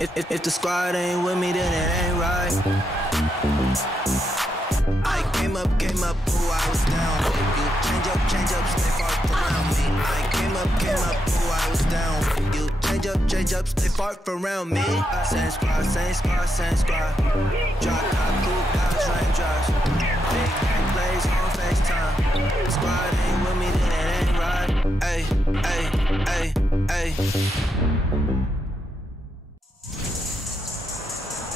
If the squad ain't with me, then it ain't right. I came up, ooh, I was down. You change up, stay far around me. I came up, ooh, I was down. You change up, stay far around me. Same squad. Drop top, cool, dodge, raindrops. Big gang plays on FaceTime. Squad ain't with me, then it ain't right. Ay.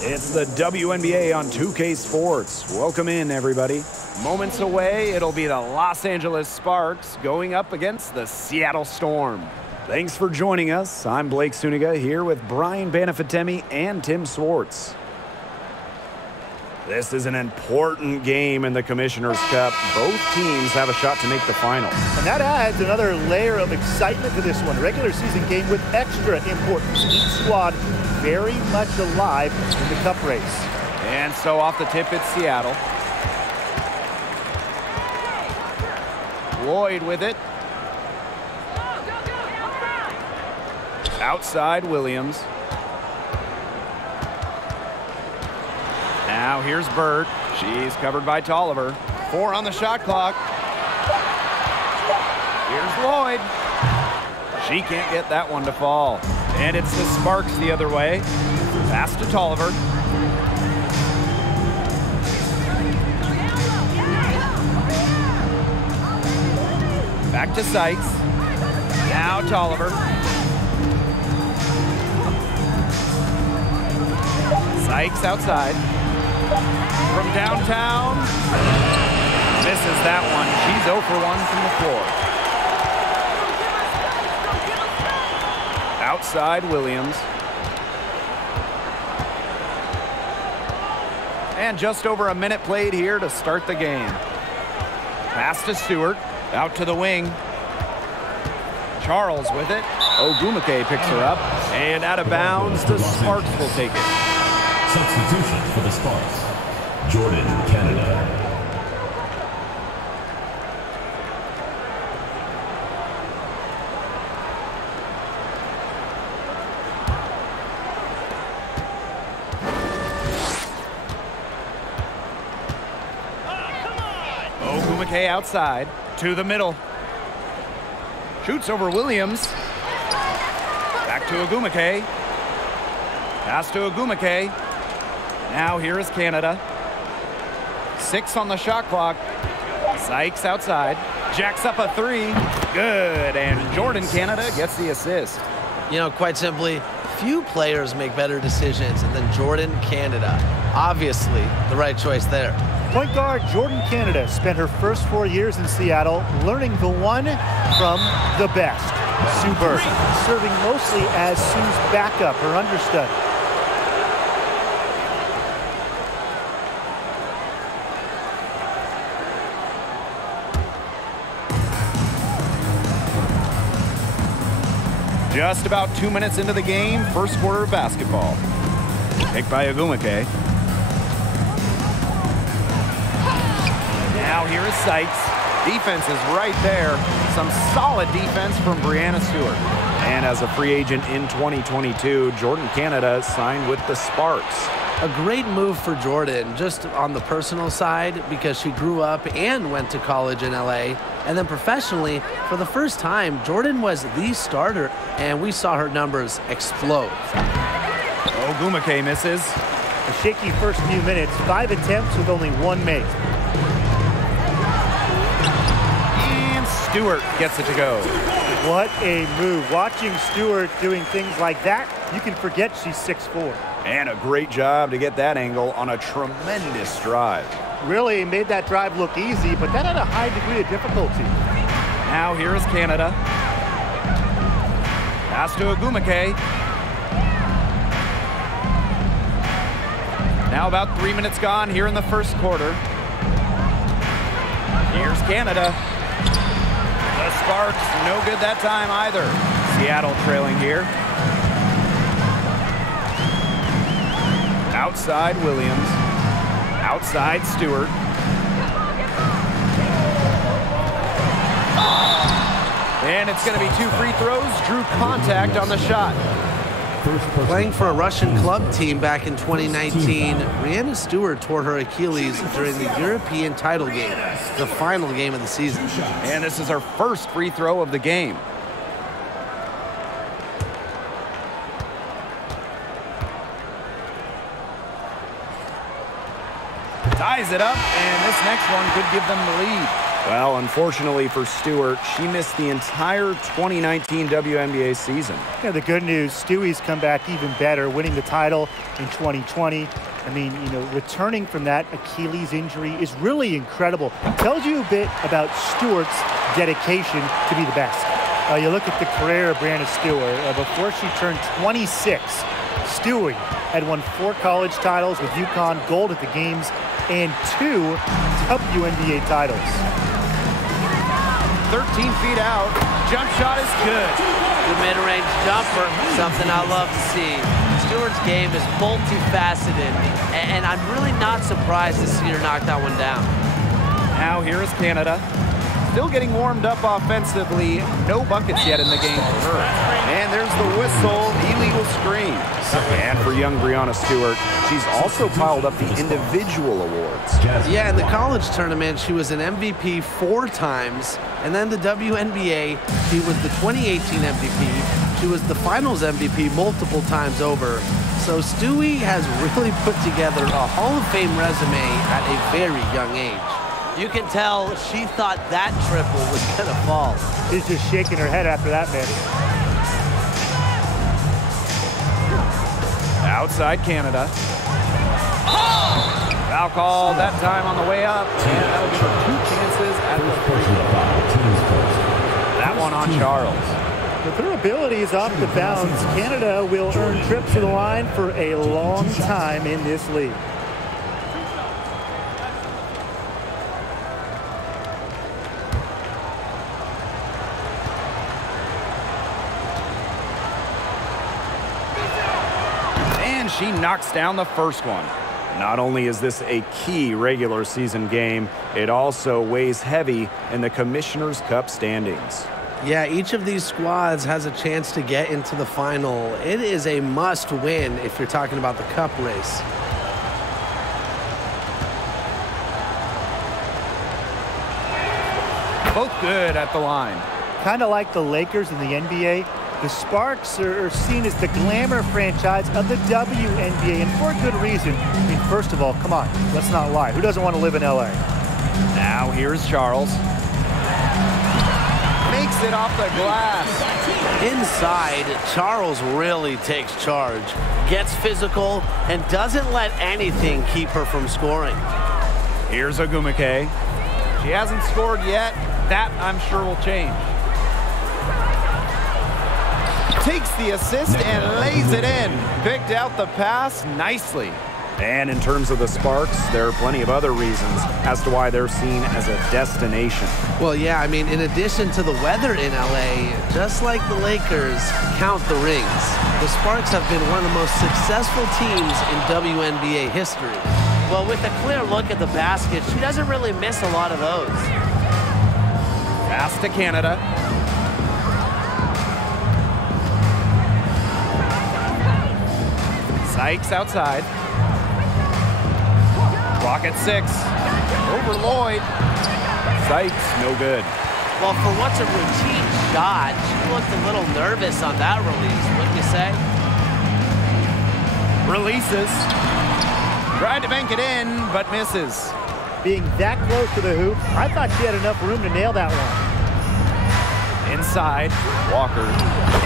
It's the WNBA on 2K Sports. Welcome in, everybody. Moments away, it'll be the Los Angeles Sparks going up against the Seattle Storm. Thanks for joining us. I'm Blake Suniga here with Brian Banafitemi and Tim Swartz. This is an important game in the Commissioner's Cup. Both teams have a shot to make the finals. And that adds another layer of excitement to this one. Regular season game with extra importance. Each squad very much alive in the cup race. And so off the tip, it's Seattle. Lloyd with it. Outside Williams. Now here's Bird. She's covered by Tolliver. 4 on the shot clock. Here's Lloyd. She can't get that one to fall. And it's the Sparks the other way. Pass to Tolliver. Back to Sykes. Now Tolliver. Sykes outside. From downtown. Misses that one. She's 0 for 1 from the floor. Outside Williams. And just over a minute played here to start the game. Pass to Stewart. Out to the wing. Charles with it. Ogumake picks her up. And out of bounds, the Sparks will take it. Substitution for the Sparks. Jordan, Canada. Ogumake outside to the middle. Shoots over Williams. Back to Ogumake. Pass to Ogumake. Now here is Canada. 6 on the shot clock. Sykes outside. Jacks up a 3. Good. And Jordan Canada gets the assist. You know, quite simply, few players make better decisions than Jordan Canada. Obviously, the right choice there. Point guard Jordan Canada spent her first 4 years in Seattle learning the one from the best. Sue Bird, serving mostly as Sue's backup, her understudy. Just about 2 minutes into the game, first quarter of basketball. Picked by Ogumake. Now here is Sykes. Defense is right there. Some solid defense from Brianna Stewart. And as a free agent in 2022, Jordan Canada signed with the Sparks. A great move for Jordan, just on the personal side, because she grew up and went to college in LA. And then professionally, for the first time, Jordan was the starter, and we saw her numbers explode. Ogumake misses. A shaky first few minutes, 5 attempts with only 1 make. And Stewart gets it to go. What a move. Watching Stewart doing things like that, you can forget she's 6'4". And a great job to get that angle on a tremendous drive. Really made that drive look easy, but that had a high degree of difficulty. Now here is Canada. Pass to Ogumake. Now about 3 minutes gone here in the first quarter. Here's Canada. The Sparks, no good that time either. Seattle trailing here. Outside Williams. Outside Stewart. And it's going to be 2 free throws. Drew contact on the shot. First person Playing for a foul, Russian team club first. team back in 2019, Team foul. Brianna Stewart tore her Achilles during the European title game, the final game of the season. And this is her first free throw of the game. Ties it up, and this next one could give them the lead. Well, unfortunately for Stewart, she missed the entire 2019 WNBA season. Yeah, the good news, Stewie's come back even better, winning the title in 2020. I mean, you know, returning from that Achilles injury is really incredible. Tells you a bit about Stewart's dedication to be the best. You look at the career of Brianna Stewart. Before she turned 26, Stewie had won 4 college titles with UConn, gold at the games, and 2 WNBA titles. 13 feet out. Jump shot is good. The mid-range jumper, something I love to see. Stewart's game is multifaceted, and I'm really not surprised to see her knock that one down. Now here is Canada. Still getting warmed up offensively. No buckets yet in the game for her. And there's the whistle. Illegal screen. And for young Brianna Stewart, she's also piled up the individual awards. Yeah, in the college tournament, she was an MVP 4 times. And then the WNBA, she was the 2018 MVP. She was the finals MVP multiple times over. So Stewie has really put together a Hall of Fame resume at a very young age. You can tell she thought that triple was gonna fall. She's just shaking her head after that miss. Outside Canada. Foul call that time on the way up. And that'll give her 2 chances at the free throw. That one on Charles. With her abilities off the bounds, Canada will earn trips to the line for a long time in this league. She knocks down the first one. Not only is this a key regular season game, it also weighs heavy in the Commissioner's Cup standings. Yeah, each of these squads has a chance to get into the final. It is a must win if you're talking about the cup race. Both good at the line. Kind of like the Lakers in the NBA, the Sparks are seen as the glamour franchise of the WNBA, and for a good reason. I mean, first of all, come on, let's not lie. Who doesn't want to live in LA? Now here's Charles. Makes it off the glass. Inside, Charles really takes charge, gets physical, and doesn't let anything keep her from scoring. Here's Ogumake. She hasn't scored yet. That, I'm sure, will change. Takes the assist and lays it in. Picked out the pass nicely. And in terms of the Sparks, there are plenty of other reasons as to why they're seen as a destination. Well, yeah, I mean, in addition to the weather in LA, just like the Lakers, count the rings. The Sparks have been one of the most successful teams in WNBA history. Well, with a clear look at the basket, she doesn't really miss a lot of those. Pass to Canada. Sykes outside. Clock at 6. Over Lloyd. Sykes, no good. Well, for what's a routine shot, she looked a little nervous on that release, wouldn't you say? Releases. Tried to bank it in, but misses. Being that close to the hoop, I thought she had enough room to nail that one. Inside, Walker,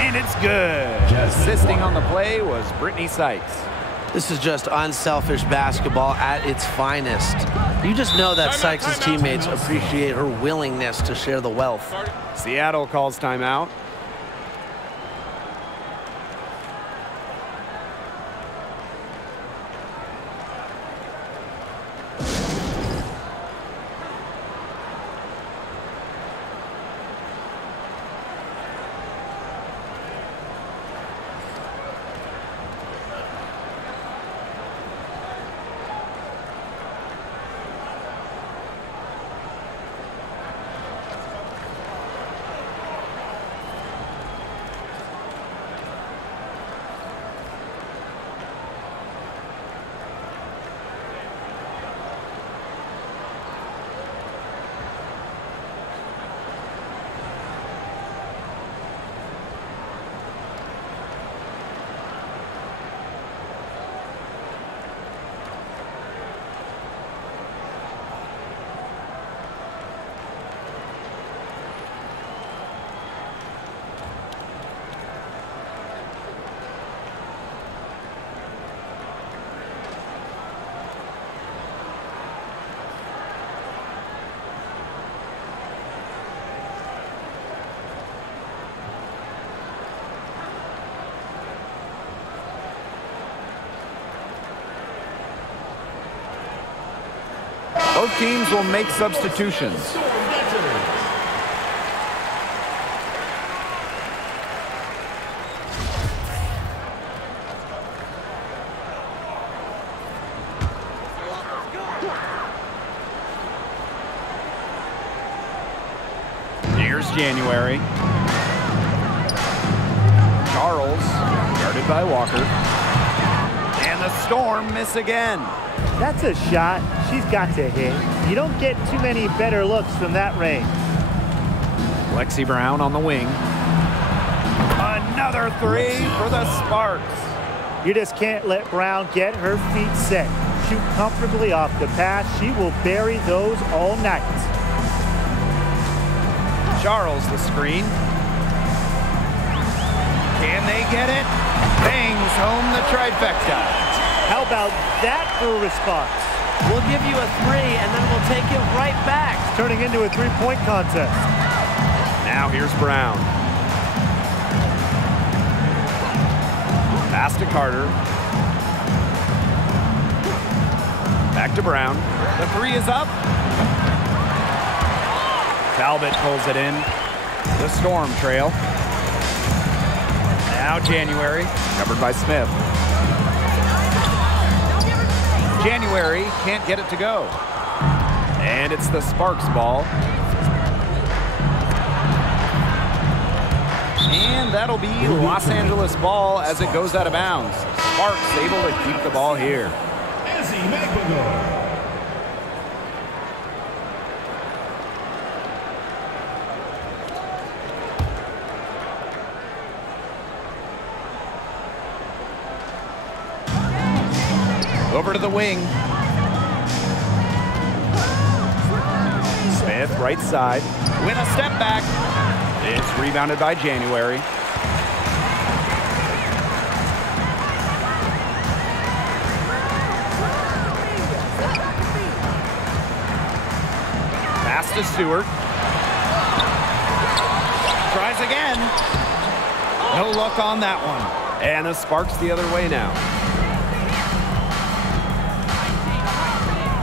and it's good. Assisting on the play was Brittany Sykes. This is just unselfish basketball at its finest. You just know that Sykes' teammates appreciate her willingness to share the wealth. Seattle calls timeout. Both teams will make substitutions. Here's January. Charles, guarded by Walker. And the Storm miss again. That's a shot she's got to hit. You don't get too many better looks from that range. Lexi Brown on the wing. Another three for the Sparks. You just can't let Brown get her feet set. Shoot comfortably off the pass. She will bury those all night. Charles the screen. Can they get it? Bangs home the trifecta. How about that for a response? We'll give you a 3, and then we'll take it right back. It's turning into a three-point contest. Now here's Brown. Pass to Carter. Back to Brown. The 3 is up. Talbot pulls it in. The Storm trail. Now January, covered by Smith. January can't get it to go. And it's the Sparks ball. And that'll be Los Angeles ball as it goes out of bounds. Sparks able to keep the ball here. Over to the wing. Smith, right side. With a step back. It's rebounded by January. Pass to Stewart. Tries again. No luck on that one. And the Sparks the other way now.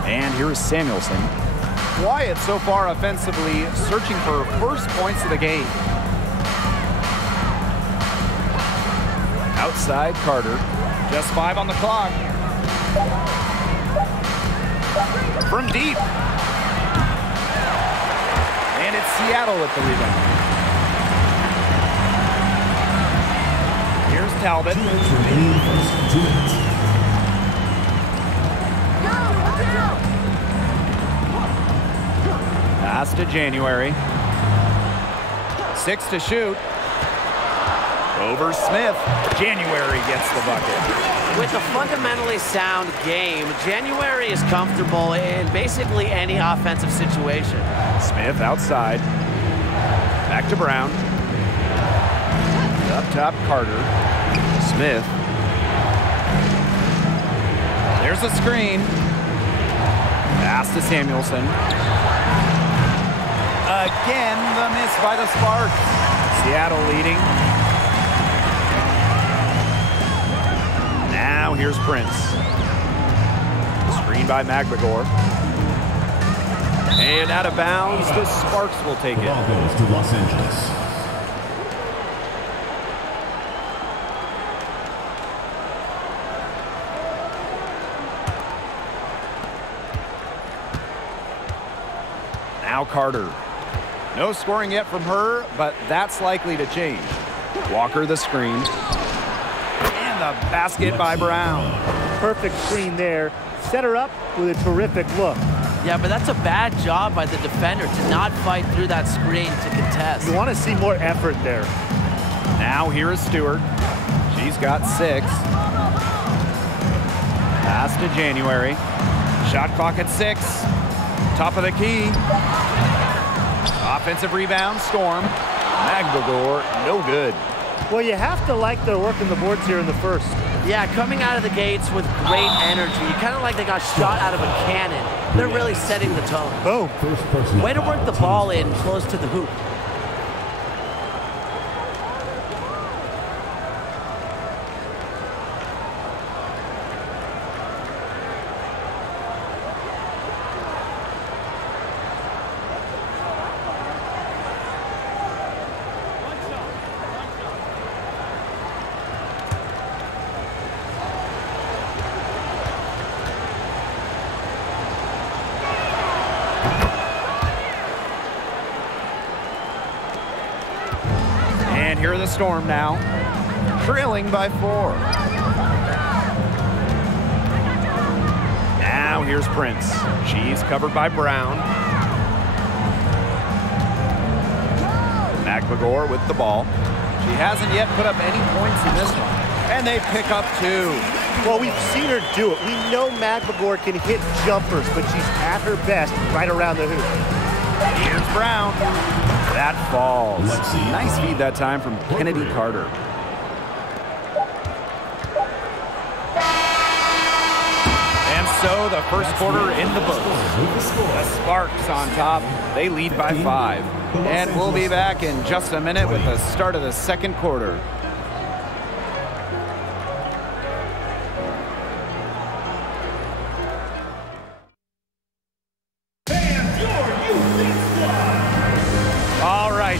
And here is Samuelson. Quiet so far offensively, searching for first points of the game. Outside Carter. Just 5 on the clock. From deep. And it's Seattle with the rebound. Here's Talbot. Pass to January. 6 to shoot. Over Smith. January gets the bucket. With a fundamentally sound game, January is comfortable in basically any offensive situation. Smith outside. Back to Brown. Up top, Carter. Smith. There's a screen. Pass to Samuelson. Again, the miss by the Sparks. Seattle leading. Now here's Prince. Screen by McGregor. And out of bounds, the Sparks will take it. Ball goes to Los Angeles. Now Carter. No scoring yet from her, but that's likely to change. Walker the screen. And the basket by Brown. Perfect screen there. Set her up with a terrific look. Yeah, but that's a bad job by the defender to not fight through that screen to contest. You want to see more effort there. Now here is Stewart. She's got 6. Pass to January. Shot clock at 6. Top of the key. Offensive rebound, Storm. McGregor, no good. Well, you have to like their work in the boards here in the first. Yeah, coming out of the gates with great energy. Kind of like they got shot out of a cannon. They're really setting the tone. Boom. Way to work the ball in close to the hoop. here are the Storm now, trailing by 4. Now here's Prince. She's covered by Brown. McBagor with the ball. She hasn't yet put up any points in this one. And they pick up 2. Well, we've seen her do it. We know McBagor can hit jumpers, but she's at her best right around the hoop. Here's Brown. That falls. Nice feed that time from Kennedy Carter. And so the first quarter in the books. The Sparks on top. They lead by 5. And we'll be back in just a minute with the start of the second quarter.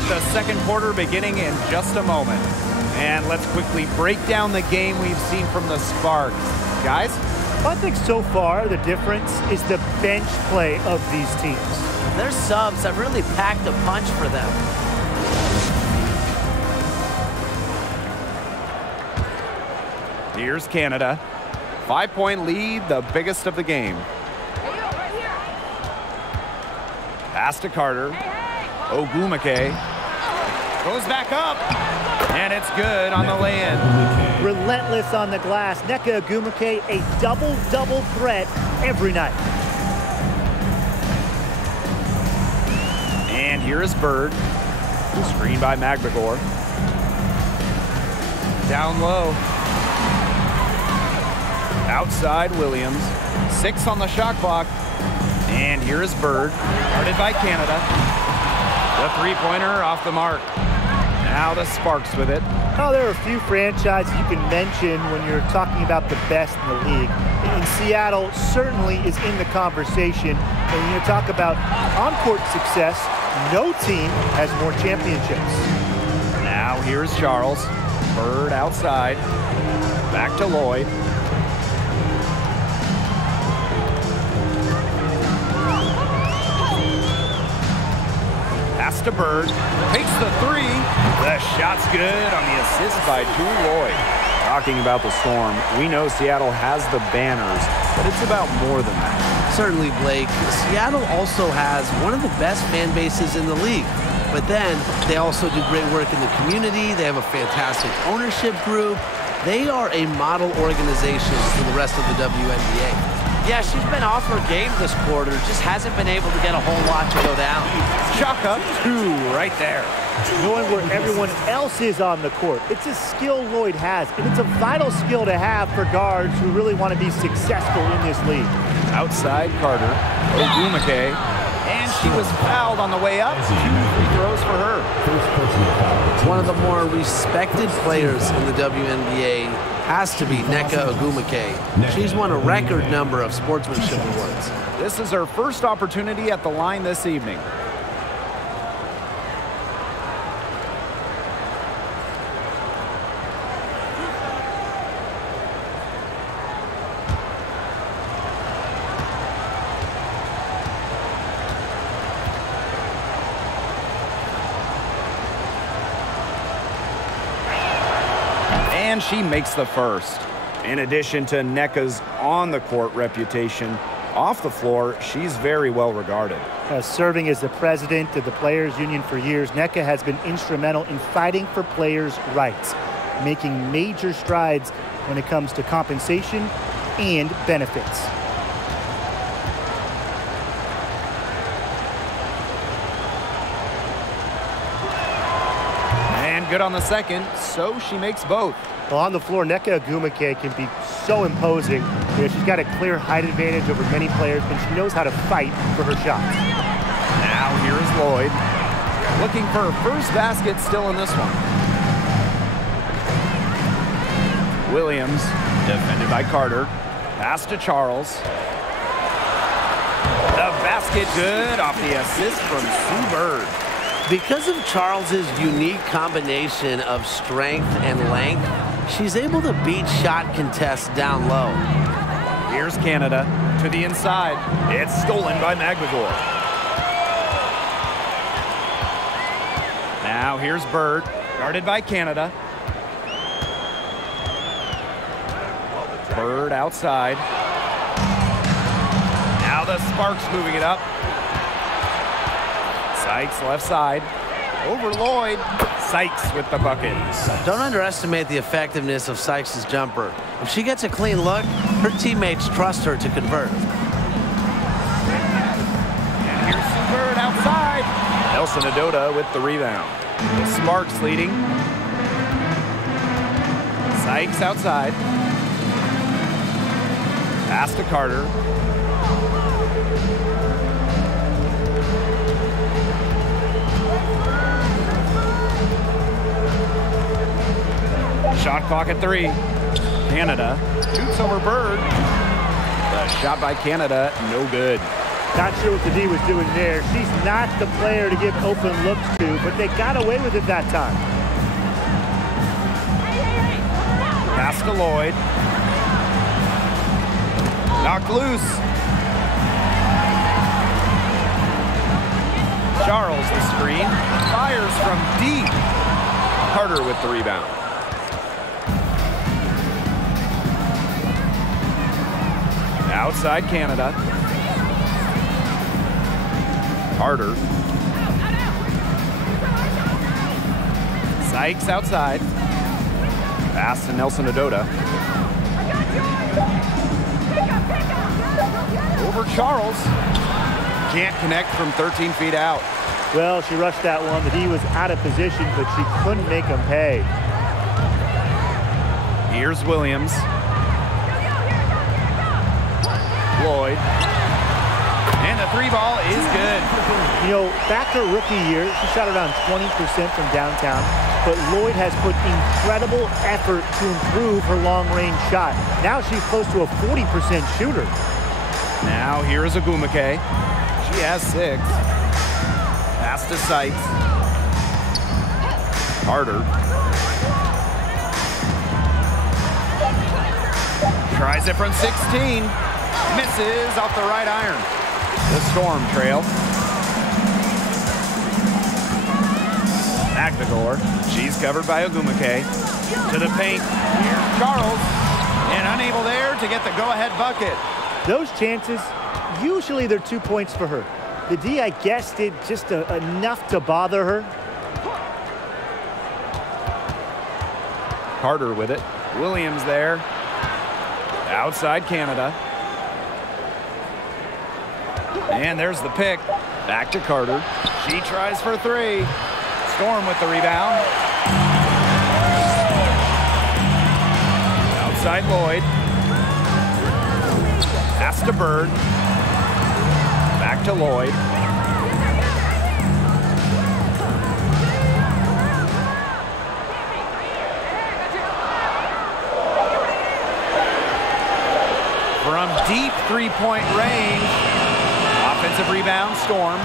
The second quarter beginning in just a moment. And let's quickly break down the game we've seen from the Sparks. Guys? I think so far the difference is the bench play of these teams. Their subs have really packed a punch for them. Here's Canada. 5-point lead, the biggest of the game. Pass to Carter. Ogumake goes back up, and it's good on the lay-in. Relentless on the glass. Nneka Ogumake, a double-double threat every night. And here is Bird. Screen by McBagor. Down low. Outside Williams. 6 on the shot clock. And here is Bird, guarded by Canada. The three-pointer off the mark. Now the Sparks with it. Oh, there are a few franchises you can mention when you're talking about the best in the league. And Seattle certainly is in the conversation. And when you talk about on-court success, no team has more championships. Now here's Charles. Bird outside. Back to Lloyd. Pass to Bird. Takes the 3. The shot's good on the assist by Drew Lloyd. Talking about the Storm, we know Seattle has the banners, but it's about more than that. Certainly, Blake. Seattle also has one of the best fan bases in the league. But then they also do great work in the community. They have a fantastic ownership group. They are a model organization for the rest of the WNBA. Yeah, she's been off her game this quarter. Just hasn't been able to get a whole lot to go down. Chaka, 2 right there. Knowing where everyone else is on the court. It's a skill Lloyd has, and it's a vital skill to have for guards who really want to be successful in this league. Outside Carter. Ogumake. And she was fouled on the way up. 2 free throws for her. One of the more respected players in the WNBA has to be Nneka Ogumake. She's won a record number of sportsmanship awards. This is her first opportunity at the line this evening. And she makes the first. In addition to Nneka's on-the-court reputation, off the floor, she's very well regarded. Serving as the president of the Players Union for years, Nneka has been instrumental in fighting for players' rights, making major strides when it comes to compensation and benefits. And good on the second, so she makes both. Well, on the floor, Nneka Ogumake can be so imposing. You know, she's got a clear height advantage over many players, and she knows how to fight for her shots. Now here is Lloyd, looking for her first basket still in this one. Williams, defended by Carter. Pass to Charles. The basket good off the assist from Sue Bird. Because of Charles's unique combination of strength and length, she's able to beat shot contests down low. Here's Canada to the inside. It's stolen by McBagor. Now here's Bird, Guarded by Canada. Bird outside. Now the Sparks moving it up. Sykes left side. Over Lloyd. Sykes with the bucket. Don't underestimate the effectiveness of Sykes' jumper. If she gets a clean look, her teammates trust her to convert. And here's Sue Bird outside. Nelson Adota with the rebound. The Sparks leading. Sykes outside. Pass to Carter. Shot clock at 3. Canada shoots over Bird. The shot by Canada, no good. Not sure what the D was doing there. She's not the player to give open looks to, but they got away with it that time. Pass to Lloyd. Knocked loose. Charles the screen. Fires from deep. Carter with the rebound. Outside Canada. Carter. Sykes outside. Pass to Nelson Adota. Over Charles. Can't connect from 13 feet out. Well, she rushed that one. The D was out of position, but she couldn't make them pay. Here's Williams. Lloyd. And the 3 ball is good. You know, back her rookie year, she shot around 20% from downtown, but Lloyd has put incredible effort to improve her long-range shot. Now she's close to a 40% shooter. Now here is Agumake. She has 6. Pass to Sykes. Carter. Tries it from 16. Misses off the right iron. The Storm trail. Magvigor. She's covered by Agumake. To the paint. Here's Charles. And unable there to get the go-ahead bucket. Those chances, usually they're 2 points for her. The D, I guess, did just enough to bother her. Carter with it. Williams there. Outside Canada. And there's the pick. Back to Carter. She tries for 3. Storm with the rebound. Outside Lloyd. Pass to Bird. Back to Lloyd. From deep 3-point range. Offensive rebound, Storm.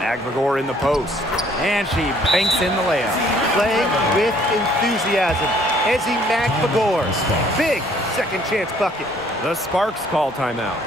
Magvigor in the post. And she banks in the layup. Playing with enthusiasm. Ezzy Magvigor. Big second chance bucket. The Sparks call timeout.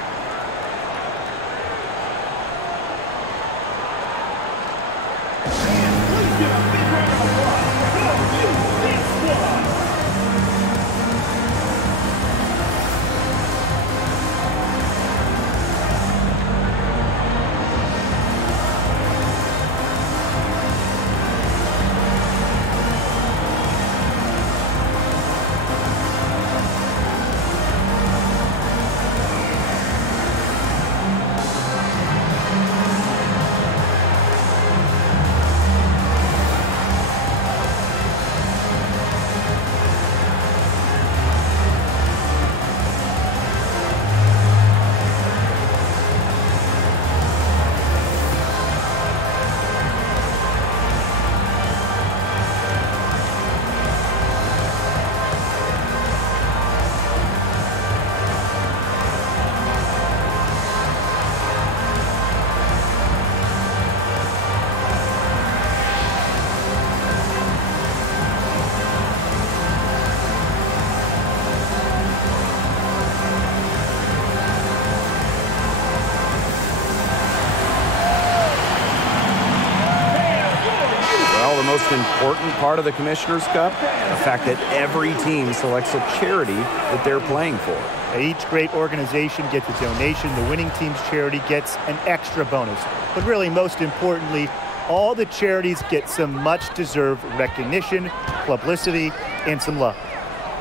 most important part of the Commissioner's Cup? The fact that every team selects a charity that they're playing for. Each great organization gets a donation. The winning team's charity gets an extra bonus. But really, most importantly, all the charities get some much-deserved recognition, publicity, and some love.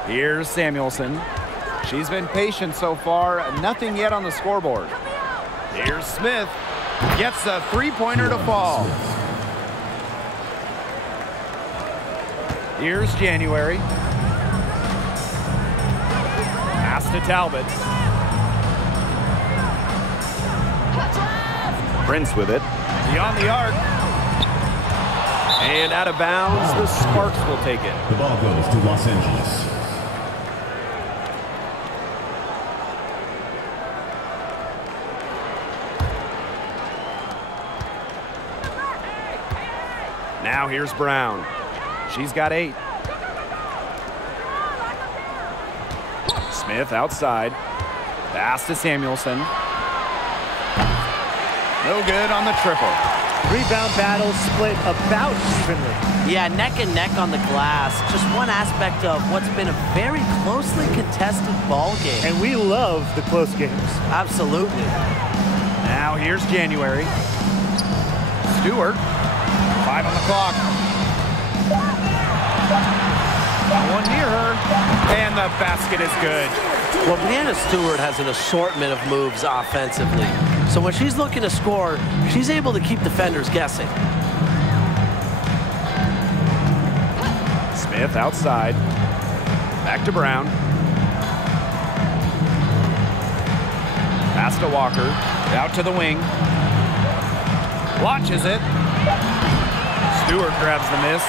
Here's Samuelson. She's been patient so far. Nothing yet on the scoreboard. Here's Smith. Gets a three-pointer to fall. Here's January. Pass to Talbot. Prince with it. Beyond the arc. And out of bounds, the Sparks will take it. The ball goes to Los Angeles. Now here's Brown. She's got 8. Smith outside. Pass to Samuelson. No good on the triple. Rebound battle split about evenly. Yeah, neck and neck on the glass. Just one aspect of what's been a very closely contested ball game. And we love the close games. Absolutely. Now here's January. Stewart. 5 on the clock. One near her. And the basket is good. Well, Brianna Stewart has an assortment of moves offensively. So when she's looking to score, she's able to keep defenders guessing. Smith outside. Back to Brown. Pass to Walker. Out to the wing. Launches it. Stewart grabs the miss.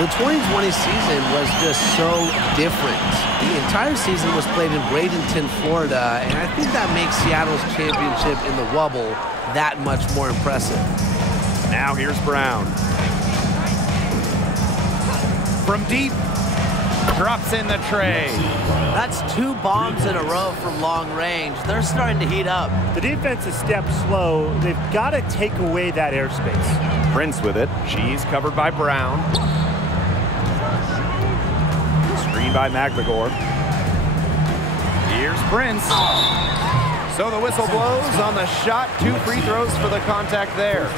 The 2020 season was just so different. The entire season was played in Bradenton, Florida, and I think that makes Seattle's championship in the Wubble that much more impressive. Now here's Brown. From deep, drops in the tray. That's 2 bombs in a row from long range. They're starting to heat up. The defense is stepped slow. They've got to take away that airspace. Prince with it. She's covered by Brown. Screen by McLegore. Here's Prince. So the whistle blows on the shot. 2 free throws for the contact there.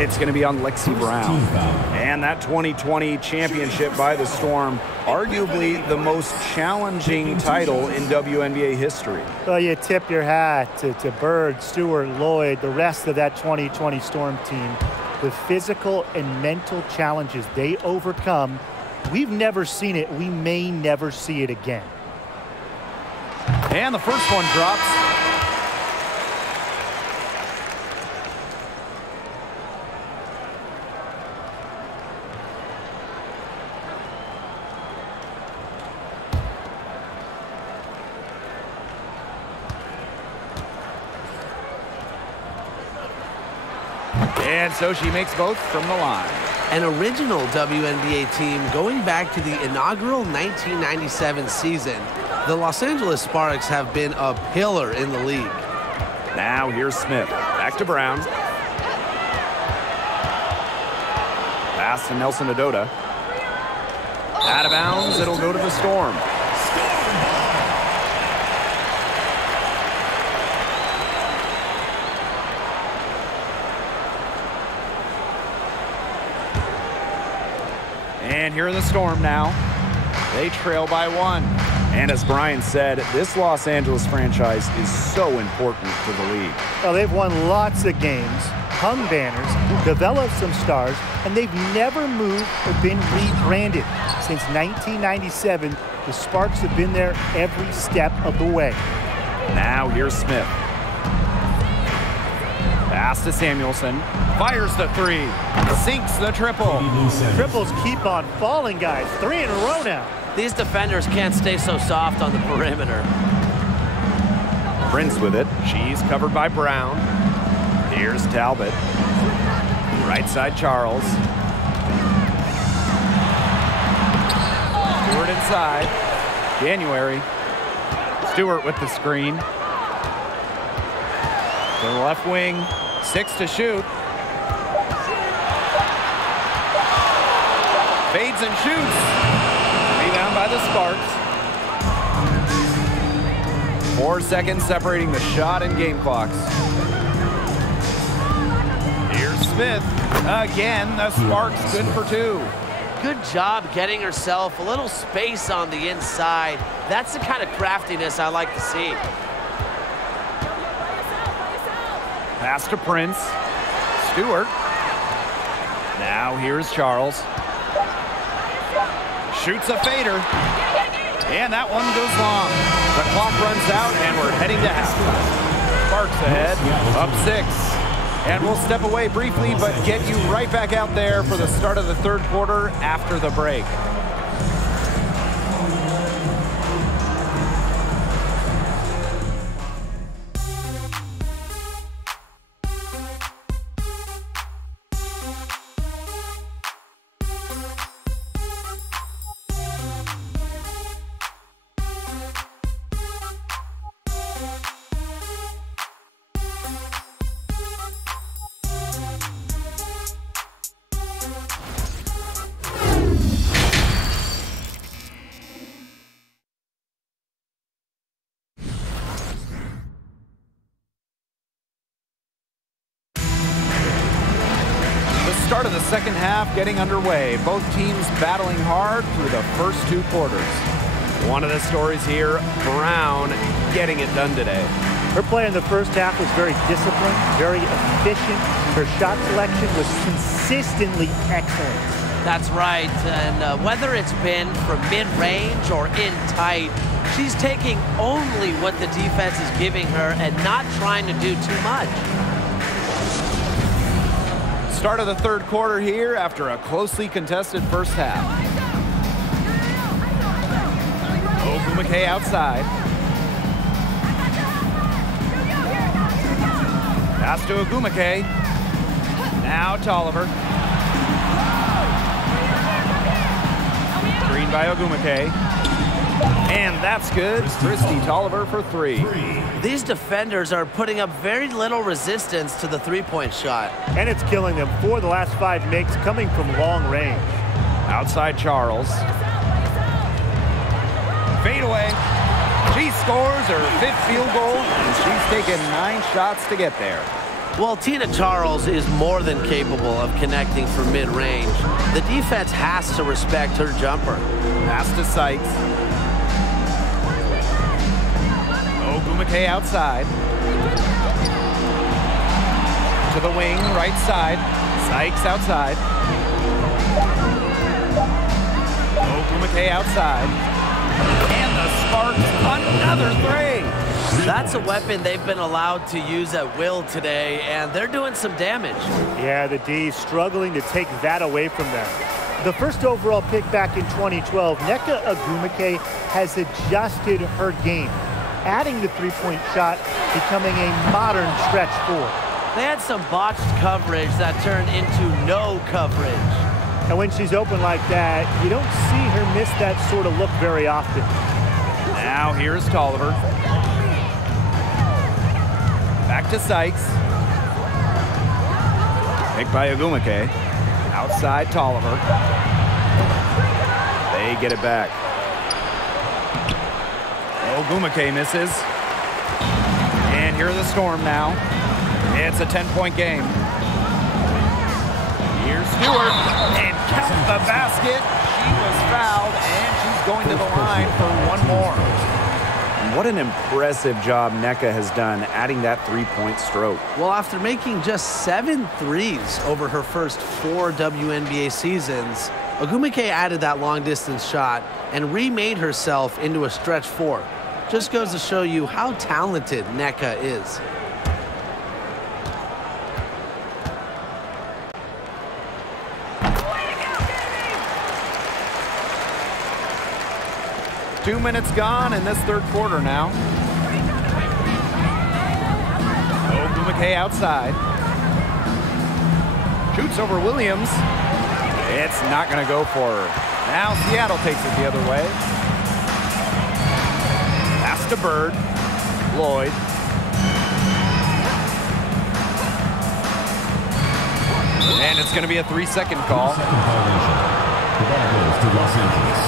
It's going to be on Lexi Brown. And that 2020 championship by the Storm, arguably the most challenging title in WNBA history. Well, you tip your hat to Bird, Stewart, Lloyd, the rest of that 2020 Storm team. The physical and mental challenges they overcome, we've never seen it. We may never see it again. And the first one drops. And so she makes both from the line. An original WNBA team going back to the inaugural 1997 season. The Los Angeles Sparks have been a pillar in the league. Now here's Smith. Back to Brown. Pass to Nelson Adota. Out of bounds, it'll go to the Storm. And here are the Storm now. They trail by 1. And as Brian said, this Los Angeles franchise is so important to the league. Well, they've won lots of games, hung banners, developed some stars, and they've never moved or been rebranded. Since 1997, the Sparks have been there every step of the way. Now here's Smith. Pass to Samuelson. Fires the 3. Sinks the triple. Triples keep on falling, guys. 3 in a row now. These defenders can't stay so soft on the perimeter. Prince with it. She's covered by Brown. Here's Talbot. Right side, Charles. Stewart inside. January. Stewart with the screen. To the left wing. 6 to shoot. Fades and shoots. Rebound by the Sparks. 4 seconds separating the shot and game clocks. Here's Smith. Again, the Sparks good for 2. Good job getting herself a little space on the inside. That's the kind of craftiness I like to see. Pass to Prince. Stewart. Now here's Charles. Shoots a fader. And that one goes long. The clock runs out and we're heading to halftime. Sparks ahead, up 6. And we'll step away briefly, but get you right back out there for the start of the third quarter after the break. Start of the second half getting underway. Both teams battling hard through the first 2 quarters. One of the stories here, Brown getting it done today. Her play in the first half was very disciplined, very efficient. Her shot selection was consistently excellent. That's right, and whether it's been from mid-range or in tight, she's taking only what the defense is giving her and not trying to do too much. Start of the third quarter here after a closely contested first half. Ogumake outside. Pass to Ogumake. Now Tolliver. Green by Ogumake. And that's good. Christy Tolliver for 3. These defenders are putting up very little resistance to the three-point shot. And it's killing them. 4 of the last 5 makes coming from long range. Outside Charles. Fade away. She scores her 5th field goal, and she's taken 9 shots to get there. Well, Tina Charles is more than capable of connecting from mid-range. The defense has to respect her jumper. Pass to Sykes. Ogumake outside. To the wing, right side. Sykes outside. Ogumake outside. And the Sparks, another 3. That's a weapon they've been allowed to use at will today, and they're doing some damage. Yeah, the D struggling to take that away from them. The first overall pick back in 2012, Nneka Ogumake has adjusted her game, adding the three-point shot, becoming a modern stretch 4. They had some botched coverage that turned into no coverage. And when she's open like that, you don't see her miss that sort of look very often. Now here's Tolliver. Back to Sykes. Picked by Ogumake. Outside Tolliver. They get it back. Ogumake misses. And here are the Storm now. It's a 10-point game. Here's Stewart. And count the basket. She was fouled, and she's going to the line for 1 more. What an impressive job Nneka has done adding that three-point stroke. Well, after making just 7 threes over her first 4 WNBA seasons, Ogumake added that long-distance shot and remade herself into a stretch 4. Just goes to show you how talented Nneka is. Two minutes gone in this third quarter now. Ogumake outside. Shoots over Williams. It's not going to go for her. Now Seattle takes it the other way. Pass to Bird. Lloyd. And it's going to be a 3-second call. The ball goes to Los Angeles.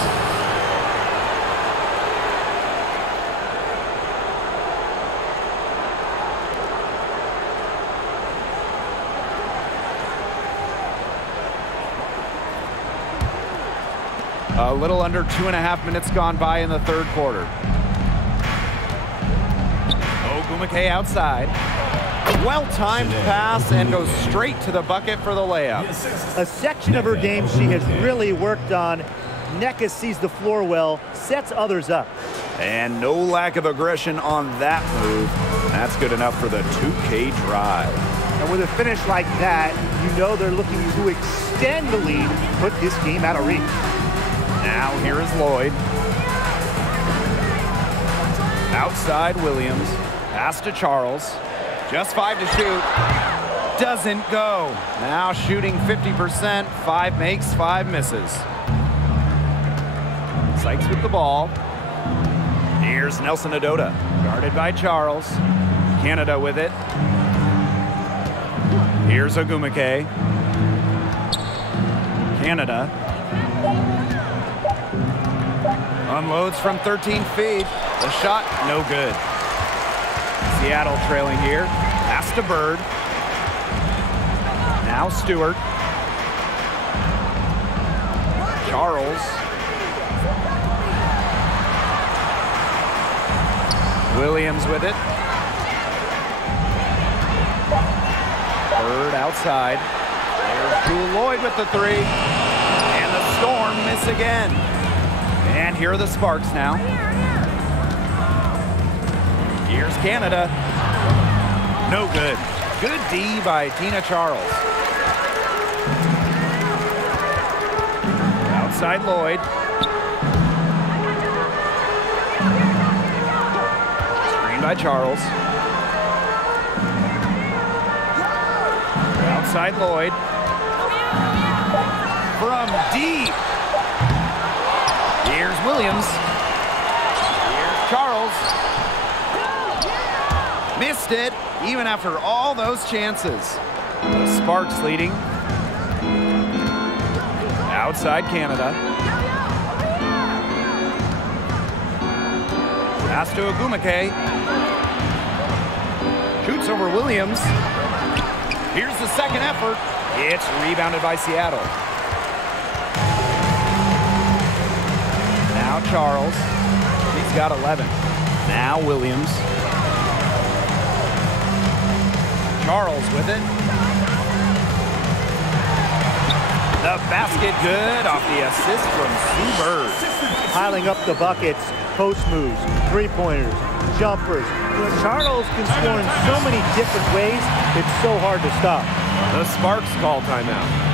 A little under 2.5 minutes gone by in the third quarter. Ogumake outside. Well-timed pass and goes straight to the bucket for the layup. A section of her game she has really worked on. Nneka sees the floor well, sets others up. And no lack of aggression on that move. That's good enough for the 2K drive. And with a finish like that, you know they're looking to extend the lead, put this game out of reach. Now here is Lloyd. Outside Williams. Pass to Charles. Just 5 to shoot. Doesn't go. Now shooting 50%. 5 makes, 5 misses. Sykes with the ball. Here's Nelson Adota. Guarded by Charles. Canada with it. Here's Ogumake. Canada. Unloads from 13 feet. The shot, no good. Seattle trailing here. Pass to Bird. Now Stewart. Charles. Williams with it. Bird outside. There's Jewel Lloyd with the 3. And the Storm miss again. And here are the Sparks now. Here's Canada. No good. Good D by Tina Charles. Outside Lloyd. Screen by Charles. Outside Lloyd. From deep. Here's Williams. Here's Charles. Missed it, even after all those chances. The Sparks leading. Outside Canada. Pass to Ogumake. Shoots over Williams. Here's the second effort. It's rebounded by Seattle. Now Charles. He's got 11. Now Williams. Charles with it. The basket good off the assist from Sue Bird. Piling up the buckets, post moves, three-pointers, jumpers. Charles can score in so many different ways, it's so hard to stop. The Sparks call timeout.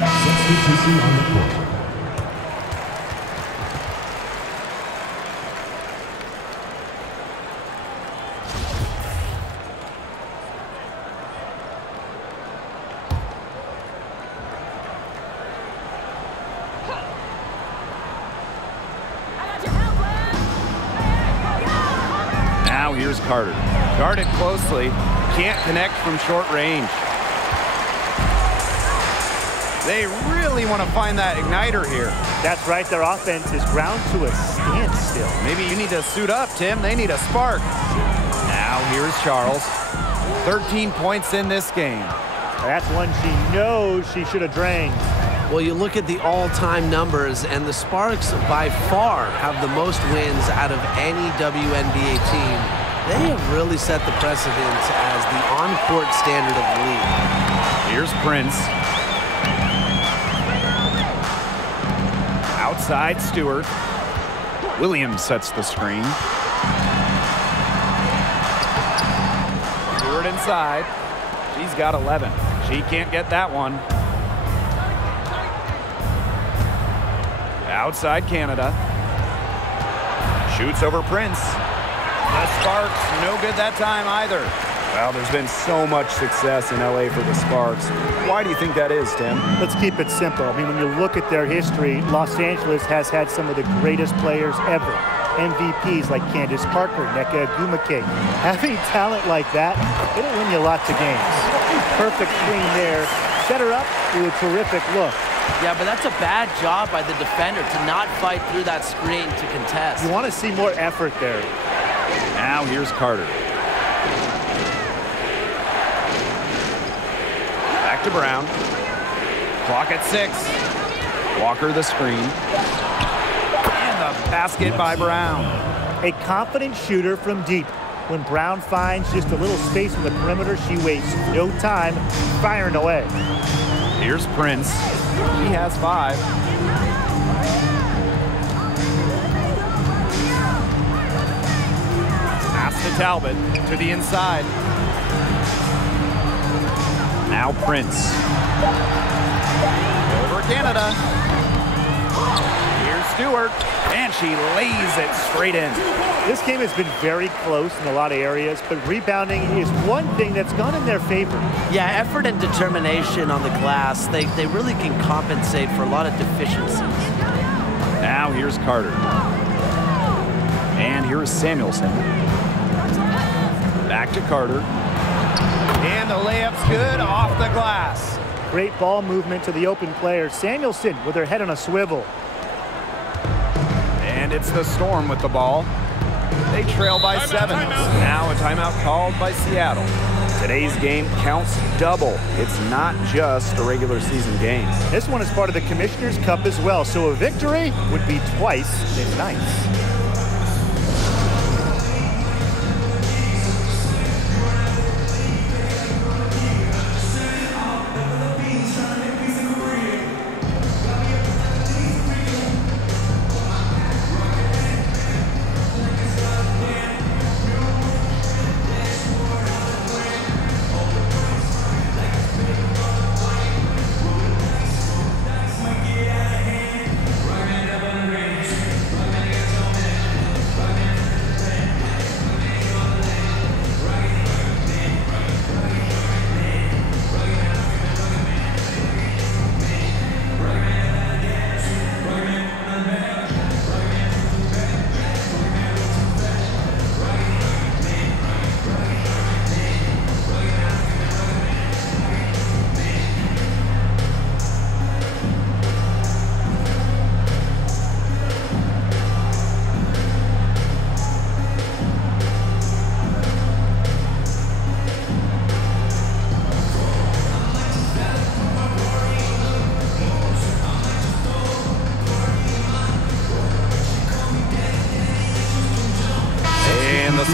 Substitution on the court. Now here's Carter. Guarded closely. Can't connect from short range. They really want to find that igniter here. That's right. Their offense is ground to a standstill. Maybe you need to suit up, Tim. They need a spark. Now here's Charles. 13 points in this game. That's one she knows she should have drained. Well, you look at the all-time numbers, and the Sparks by far have the most wins out of any WNBA team. They have really set the precedent as the on-court standard of the league. Here's Prince. Outside Stewart. Williams sets the screen. Stewart inside. She's got 11. She can't get that one. Outside Canada. Shoots over Prince. The Sparks, no good that time either. Well, there's been so much success in LA for the Sparks. Why do you think that is, Tim? Let's keep it simple. I mean, when you look at their history, Los Angeles has had some of the greatest players ever. MVPs like Candace Parker, Nneka Ogwumike. Having talent like that, it'll win you lots of games. Perfect screen there. Set her up with a terrific look. Yeah, but that's a bad job by the defender to not fight through that screen to contest. You want to see more effort there. Now here's Carter. Back to Brown. Clock at 6. Walker the screen. And the basket by Brown. A confident shooter from deep. When Brown finds just a little space in the perimeter, she wastes no time firing away. Here's Prince. He has 5. Pass to Talbot to the inside. Now Prince. Over Canada. Here's Stewart. And she lays it straight in. This game has been very close in a lot of areas, but rebounding is one thing that's gone in their favor. Yeah, effort and determination on the glass, they really can compensate for a lot of deficiencies. Now here's Carter. And here's Samuelson. Back to Carter. And the layup's good off the glass. Great ball movement to the open player. Samuelson with her head on a swivel. And it's the Storm with the ball. They trail by 7. Now a timeout called by Seattle. Today's game counts double. It's not just a regular season game. This one is part of the Commissioner's Cup as well, so a victory would be twice as nice.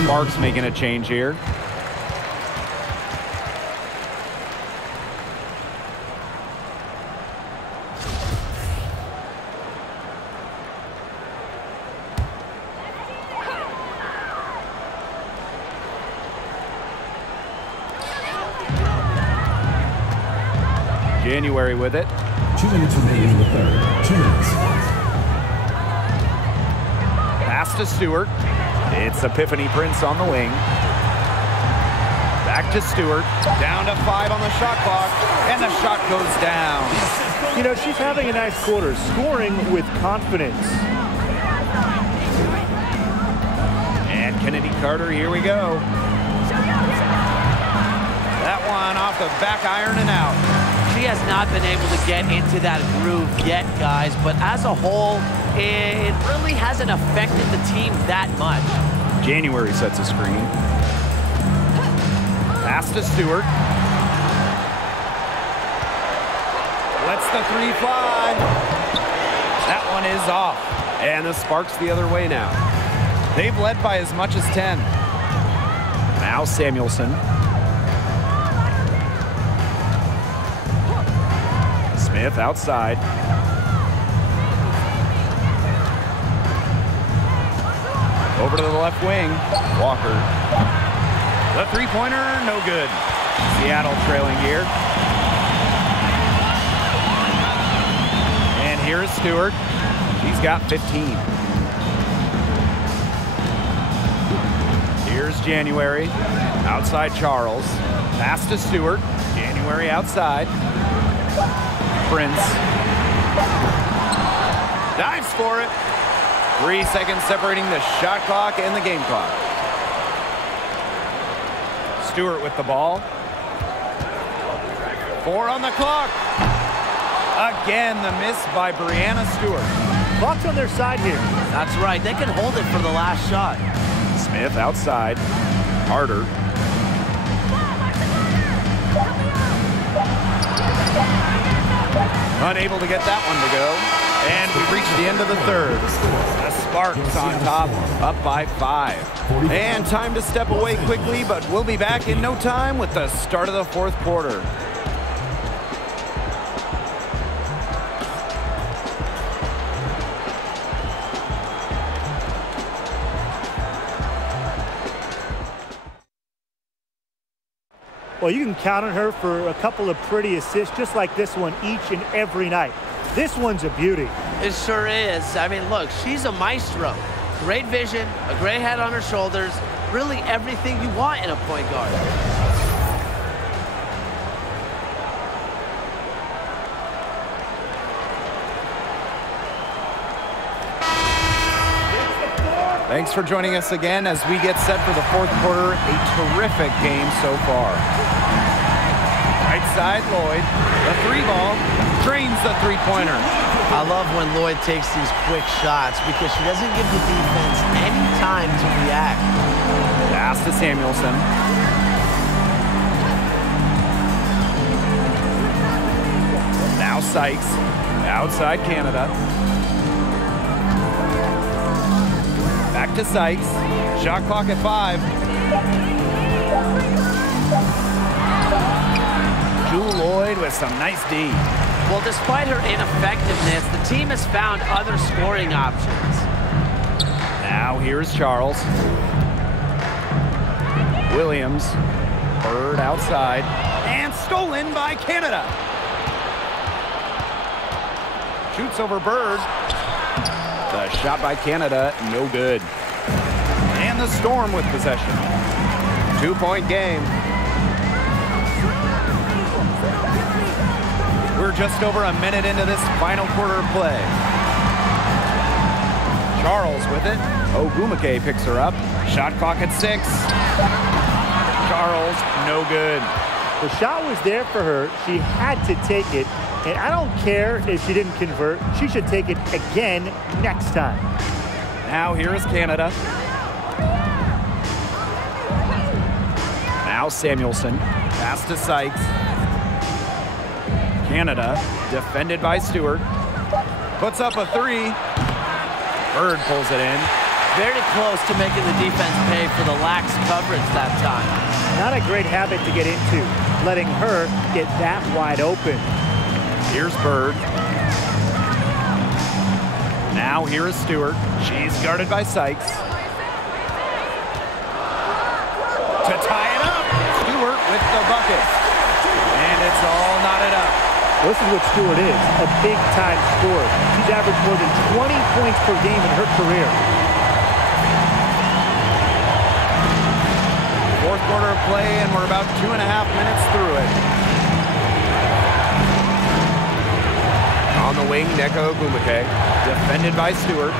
Sparks making a change here. January with it. 2 minutes remaining in the third. 2 minutes. Pass to Stewart. It's Epiphany Prince on the wing. Back to Stewart. Down to 5 on the shot clock. And the shot goes down. You know, she's having a nice quarter, scoring with confidence. And Kennedy Carter, here we go. That one off the back iron and out. She has not been able to get into that groove yet, guys, but as a whole, it really hasn't affected the team that much. January sets a screen. Pass to Stewart. Lets the three fly. That one is off. And the spark's the other way now. They've led by as much as 10. Now Samuelson. Smith outside. Over to the left wing. Walker. The three-pointer, no good. Seattle trailing here. And here is Stewart. He's got 15. Here's January. Outside Charles. Pass to Stewart. January outside. Prince. Dives for it. 3 seconds separating the shot clock and the game clock. Stewart with the ball. 4 on the clock. Again, the miss by Brianna Stewart. Clock's on their side here. That's right. They can hold it for the last shot. Smith outside. Carter. Unable to get that one to go. And we've reached the end of the third. The Sparks on top, up by 5. And time to step away quickly, but we'll be back in no time with the start of the fourth quarter. Well, you can count on her for a couple of pretty assists, just like this one, each and every night. This one's a beauty. It sure is. I mean, look, she's a maestro. Great vision, a great head on her shoulders, really everything you want in a point guard. Thanks for joining us again as we get set for the fourth quarter. A terrific game so far. Right side, Lloyd. The three ball drains the three-pointer. I love when Lloyd takes these quick shots because she doesn't give the defense any time to react. Pass to Samuelson. Now Sykes. Outside Canada. Back to Sykes. Shot clock at 5. Jewel Lloyd with some nice D. Well, despite her ineffectiveness, the team has found other scoring options. Now here's Charles. Williams. Bird outside. And stolen by Canada. Shoots over Bird. The shot by Canada, no good. And the Storm with possession. 2-point game. We're just over a minute into this final quarter of play. Charles with it. Ogumake picks her up. Shot clock at 6. Charles, no good. The shot was there for her. She had to take it. And I don't care if she didn't convert. She should take it again next time. Now here is Canada. Now Samuelson. Pass to Sykes. Canada, defended by Stewart. Puts up a 3. Bird pulls it in. Very close to making the defense pay for the lax coverage that time. Not a great habit to get into, letting her get that wide open. Here's Bird. Now here is Stewart. She's guarded by Sykes. To tie it up, Stewart with the bucket. And it's all knotted up. This is what Stewart is, a big-time scorer. She's averaged more than 20 points per game in her career. Fourth quarter of play, and we're about 2.5 minutes through it. On the wing, Neko Ogumake, defended by Stewart.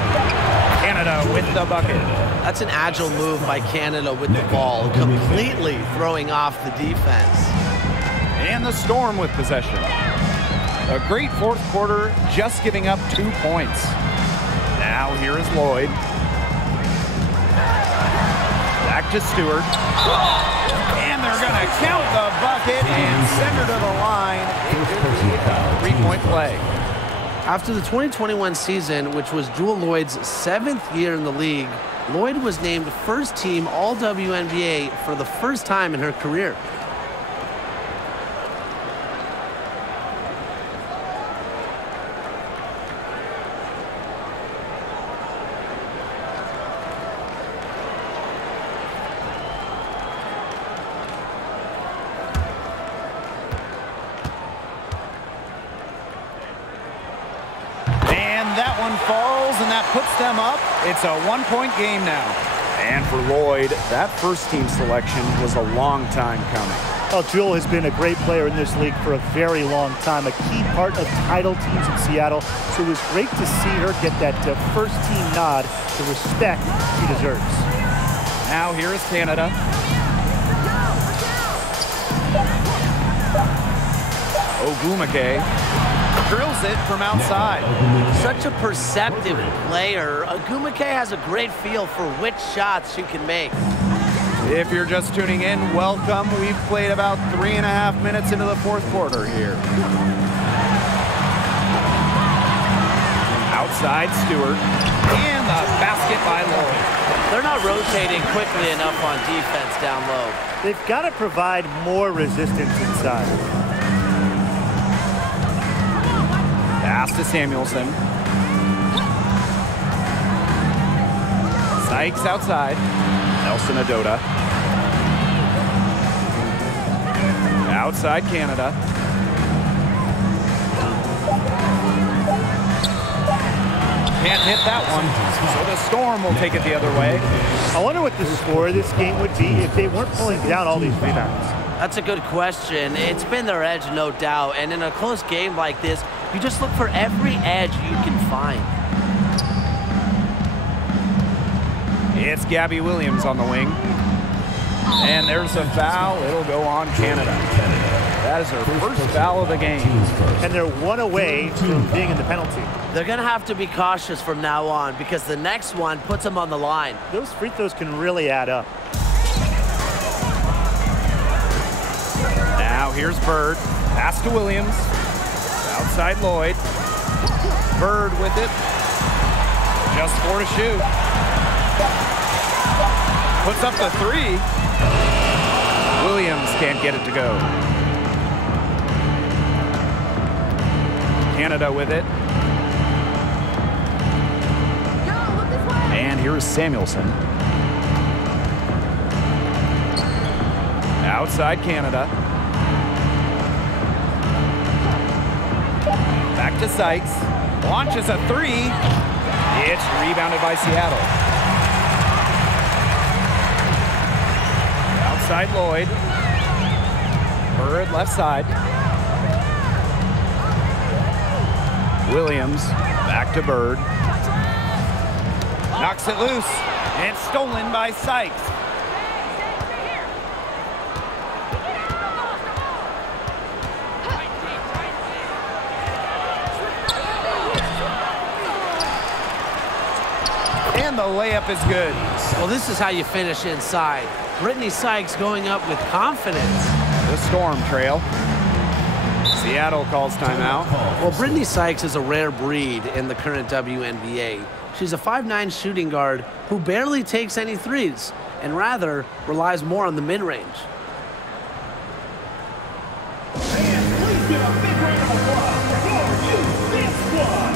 Canada with the bucket. That's an agile move by Canada with the ball, completely throwing off the defense. And the Storm with possession. A great fourth quarter, just giving up 2 points. Now here is Lloyd. Back to Stewart. And they're going to count the bucket and send her to the line. A 3-point play. After the 2021 season, which was Jewell Lloyd's 7th year in the league, Lloyd was named first team All-WNBA for the first time in her career. That one falls, and that puts them up. It's a 1-point game now. And for Lloyd, that first-team selection was a long time coming. Well, Jewell has been a great player in this league for a very long time, a key part of title teams in Seattle. So it was great to see her get that first-team nod, the respect she deserves. Now here is Canada. Ogumake drills it from outside. Such a perceptive player. Ogumake has a great feel for which shots she can make. If you're just tuning in, welcome. We've played about 3.5 minutes into the fourth quarter here. Outside Stewart. And the basket by Lloyd. They're not rotating quickly enough on defense down low. They've got to provide more resistance inside. Pass to Samuelson. Sykes outside. Nelson Adota. Outside Canada. Can't hit that one. So the Storm will take it the other way. I wonder what the score of this game would be if they weren't pulling down all these rebounds. That's a good question. It's been their edge, no doubt. And in a close game like this, you just look for every edge you can find. It's Gabby Williams on the wing. And there's a foul. It'll go on Canada. That is her first foul of the game. And they're one away from being in the penalty. They're going to have to be cautious from now on because the next one puts them on the line. Those free throws can really add up. Now here's Bird. Pass to Williams. Outside Lloyd. Bird with it. Just 4 to shoot. Puts up the 3. Williams can't get it to go. Canada with it. And here's Samuelson. Outside Canada. Back to Sykes. Launches a 3. It's rebounded by Seattle. Outside Lloyd. Bird left side. Williams back to Bird. Knocks it loose. And stolen by Sykes. And the layup is good. Well, this is how you finish inside. Brittany Sykes going up with confidence. The Storm trail. Seattle calls timeout. Well, Brittany Sykes is a rare breed in the current WNBA. She's a 5'9" shooting guard who barely takes any threes and rather relies more on the mid-range. And please give a big round of applause for your this one.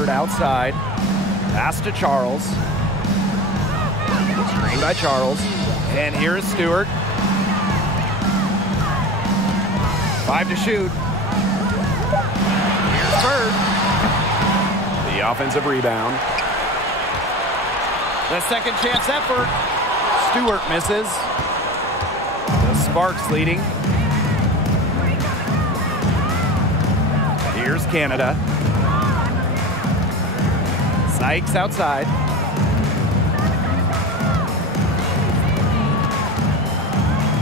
Bird outside. Pass to Charles. Screen by Charles. And here is Stewart. 5 to shoot. Here's Bird. The offensive rebound. The second chance effort. Stewart misses. The Sparks leading. Here's Canada. Sykes outside.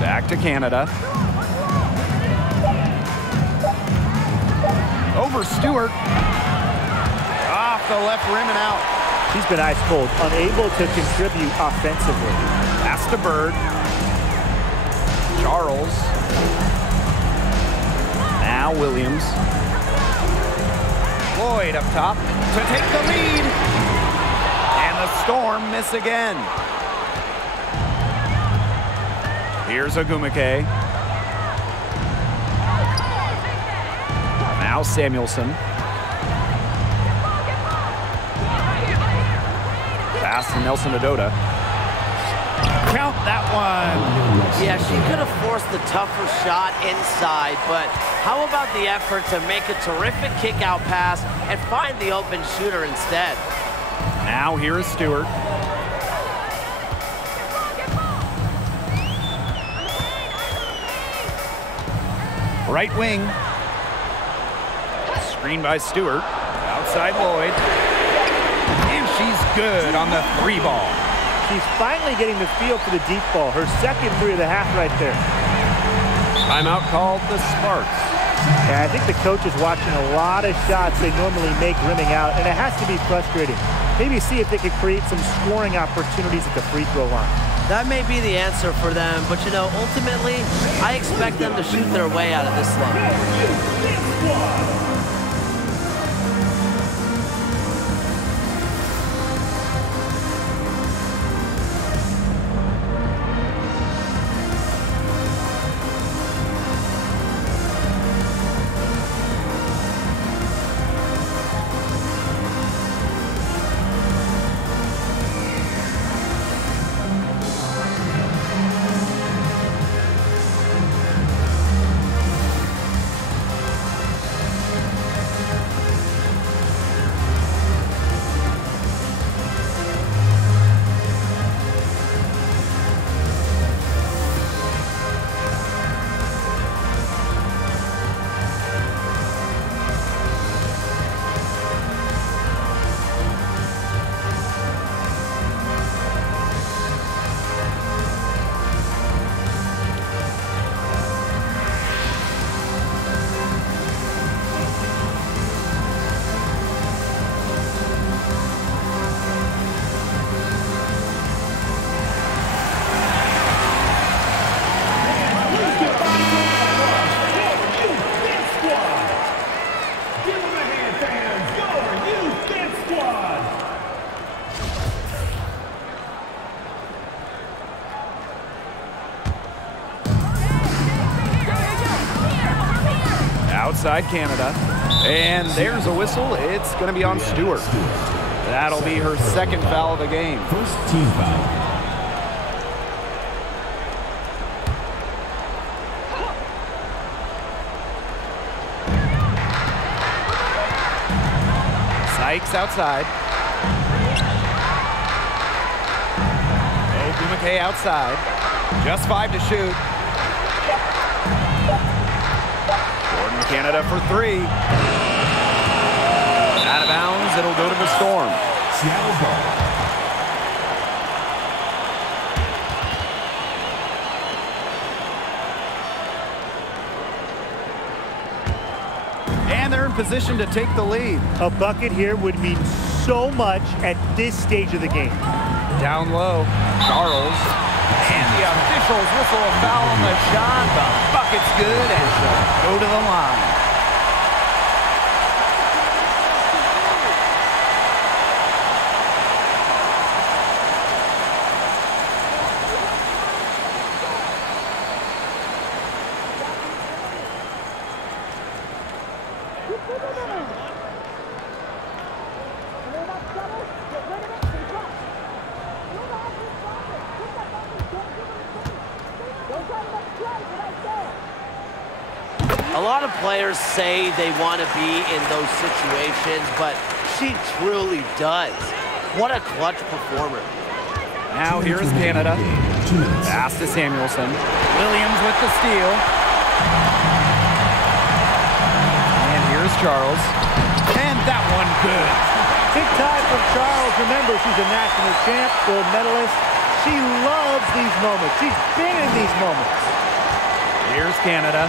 Back to Canada. Over Stewart. Off the left rim and out. She's been ice cold, unable to contribute offensively. Pass to Bird. Charles. Now Williams. Lloyd up top to take the lead. And the Storm miss again. Here's Ogumake. Now Samuelson. Pass to Nelson Adota. Count that one. Yeah, she could have forced the tougher shot inside, but how about the effort to make a terrific kick-out pass and find the open shooter instead? Now here is Stewart. Right wing. Screen by Stewart. Outside Lloyd. And she's good on the 3 ball. She's finally getting the feel for the deep ball. Her second 3 of the half right there. Timeout called the Sparks. Yeah, I think the coach is watching a lot of shots they normally make rimming out, and it has to be frustrating. Maybe see if they could create some scoring opportunities at the free throw line. That may be the answer for them, but you know, ultimately, I expect them to shoot their way out of this slump. Outside Canada. And there's a whistle. It's going to be on Stewart. That'll be her second foul of the game. First team foul. Sykes outside. Ogumake outside. Just 5 to shoot. Canada for 3. Out of bounds, it'll go to the Storm. Seattle ball. And they're in position to take the lead. A bucket here would mean so much at this stage of the game. Down low, Charles. And the officials whistle a foul on the shot. The bucket's good and she'll go to the line. A lot of players say they want to be in those situations, but she truly does. What a clutch performer. Now here's Canada. Pass to Samuelson. Williams with the steal. And here's Charles. And that one good. Big time from Charles. Remember, she's a national champ, gold medalist. She loves these moments. She's been in these moments. Here's Canada.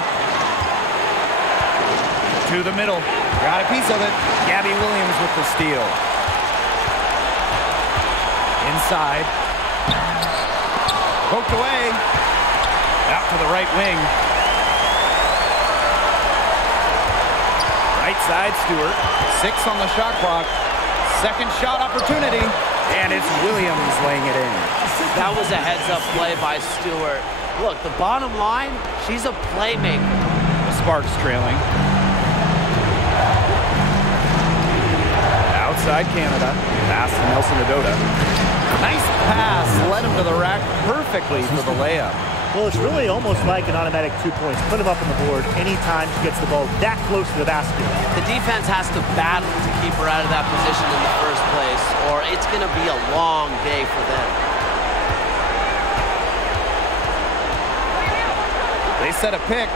To the middle. Got a piece of it. Gabby Williams with the steal. Inside. Poked away. Out to the right wing. Right side, Stewart. 6 on the shot clock. Second shot opportunity. And it's Williams laying it in. That was a heads-up play by Stewart. Look, the bottom line, she's a playmaker. The Sparks trailing. Outside Canada. Pass to Nelson Adota. Nice pass. Led him to the rack perfectly for the layup. Well, it's really almost like an automatic 2 points. Put him up on the board anytime she gets the ball that close to the basket. The defense has to battle to keep her out of that position in the first place, or it's going to be a long day for them. They set a pick.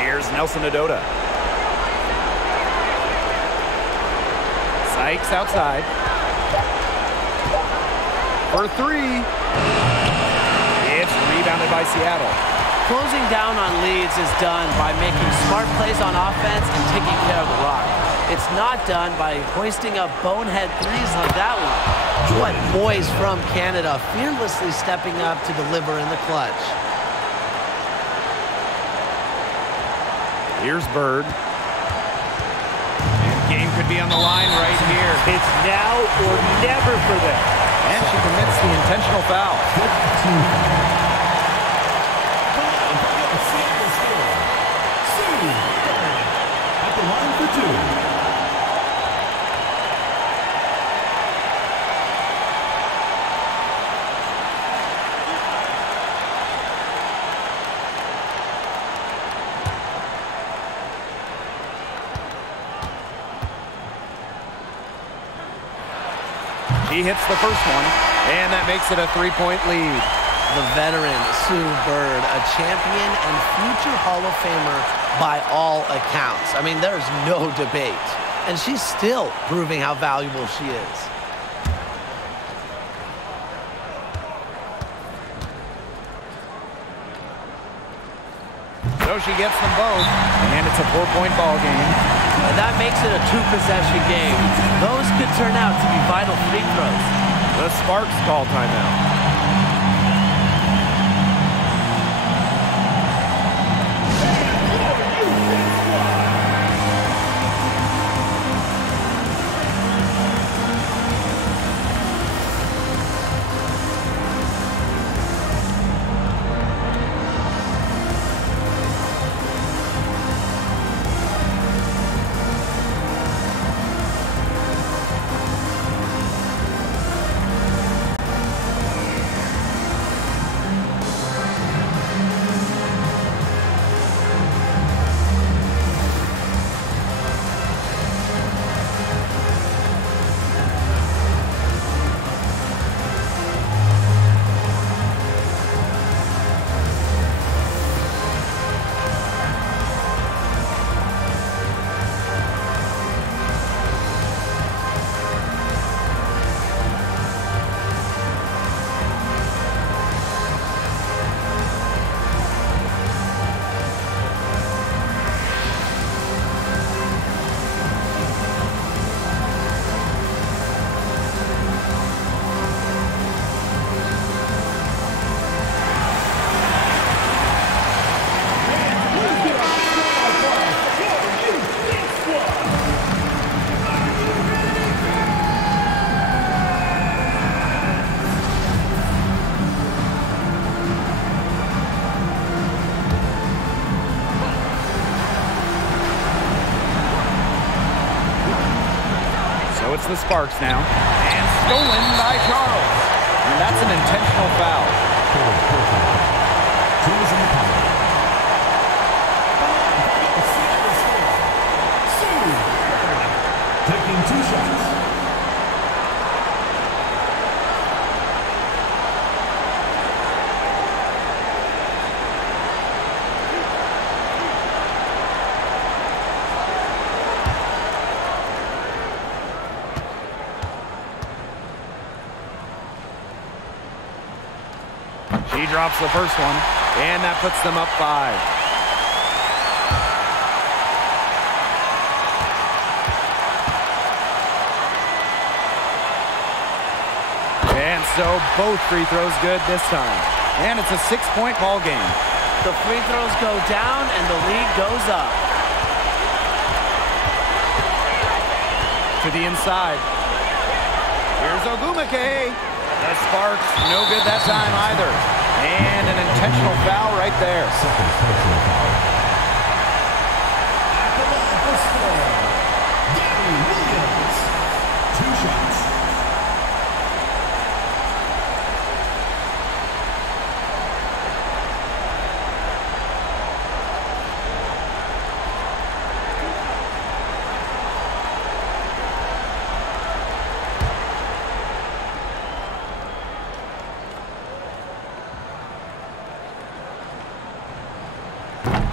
Here's Nelson Adota. Sykes outside. For 3. It's rebounded by Seattle. Closing down on leads is done by making smart plays on offense and taking care of the rock. It's not done by hoisting up bonehead threes like that one. What poise from Canada, fearlessly stepping up to deliver in the clutch. Here's Bird. And game could be on the line right here. It's now or never for them. And she commits the intentional foul. At the line for 2. He hits the first one, and that makes it a 3-point lead. The veteran, Sue Bird, a champion and future Hall of Famer by all accounts. I mean, there's no debate. And she's still proving how valuable she is. So she gets them both, and it's a 4-point ball game. And that makes it a 2-possession game. Those could turn out to be vital free throws. The Sparks call timeout. It's the Sparks now. And stolen by Charles. And that's an intentional foul. She drops the first one, and that puts them up 5. And so both free throws good this time. And it's a 6-point ball game. The free throws go down and the lead goes up. To the inside. Here's Ogumake. The sparks, no good that time either. And an intentional foul right there.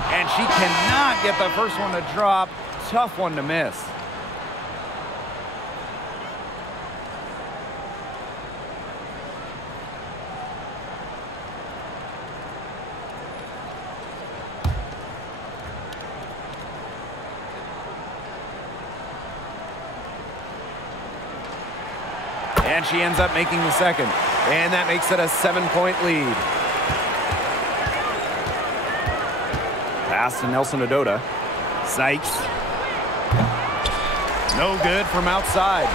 And she cannot get the first one to drop. Tough one to miss. And she ends up making the second. And that makes it a 7-point lead. Pass to Nelson Ododa. Sykes. No good from outside.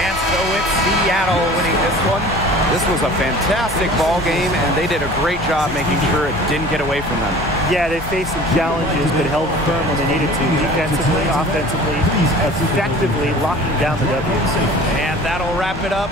And so it's Seattle winning this one. This was a fantastic ball game, and they did a great job making sure it didn't get away from them. Yeah, they faced some challenges, but held firm when they needed to. Defensively, offensively, effectively locking down the W. And that'll wrap it up.